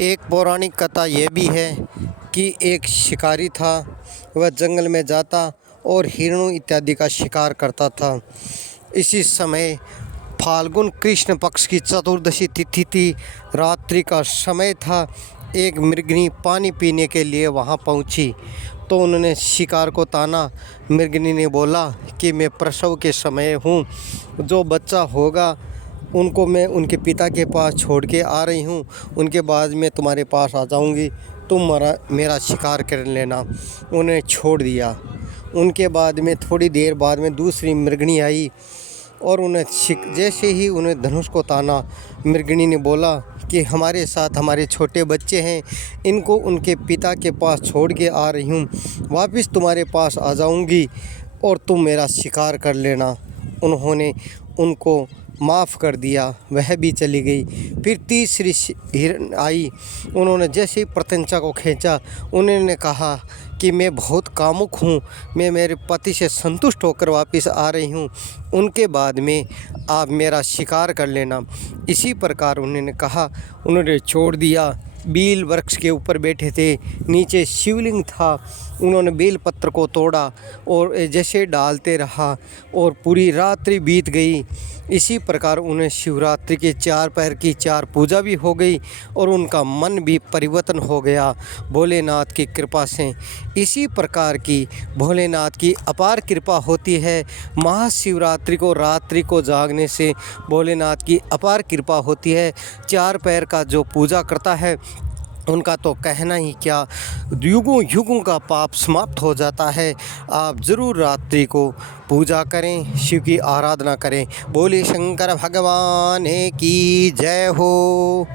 एक पौराणिक कथा यह भी है कि एक शिकारी था। वह जंगल में जाता और हिरणों इत्यादि का शिकार करता था। इसी समय फाल्गुन कृष्ण पक्ष की चतुर्दशी तिथि थी। रात्रि का समय था। एक मृगनी पानी पीने के लिए वहां पहुंची तो उन्होंने शिकार को ताना। मृगनी ने बोला कि मैं प्रसव के समय हूँ, जो बच्चा होगा उनको मैं उनके पिता के पास छोड़ के आ रही हूँ। उनके बाद मैं तुम्हारे पास आ जाऊँगी, तुम मेरा शिकार कर लेना। उन्हें छोड़ दिया। उनके बाद में थोड़ी देर बाद में दूसरी मृगनी आई और जैसे ही उन्हें धनुष को ताना, मृगनी ने बोला कि हमारे साथ हमारे छोटे बच्चे हैं, इनको उनके पिता के पास छोड़ के आ रही हूँ। वापस तुम्हारे पास आ जाऊँगी और तुम मेरा शिकार कर लेना। उन्होंने उनको माफ़ कर दिया, वह भी चली गई। फिर तीसरी हिरण आई। उन्होंने जैसे ही प्रत्यंचा को खींचा, उन्होंने कहा कि मैं बहुत कामुक हूँ, मैं मेरे पति से संतुष्ट होकर वापस आ रही हूँ, उनके बाद में आप मेरा शिकार कर लेना। इसी प्रकार उन्होंने कहा, उन्होंने छोड़ दिया। बील वृक्ष के ऊपर बैठे थे, नीचे शिवलिंग था। उन्होंने बेल पत्र को तोड़ा और जैसे डालते रहा और पूरी रात्रि बीत गई। इसी प्रकार उन्हें शिवरात्रि के 4 पहर की 4 पूजा भी हो गई और उनका मन भी परिवर्तन हो गया भोलेनाथ की कृपा से। इसी प्रकार की भोलेनाथ की अपार कृपा होती है। महाशिवरात्रि को रात्रि को जागने से भोलेनाथ की अपार कृपा होती है। 4 पैर का जो पूजा करता है उनका तो कहना ही क्या, युगों युगों का पाप समाप्त हो जाता है। आप ज़रूर रात्रि को पूजा करें, शिव की आराधना करें। बोले शंकर भगवान की जय हो।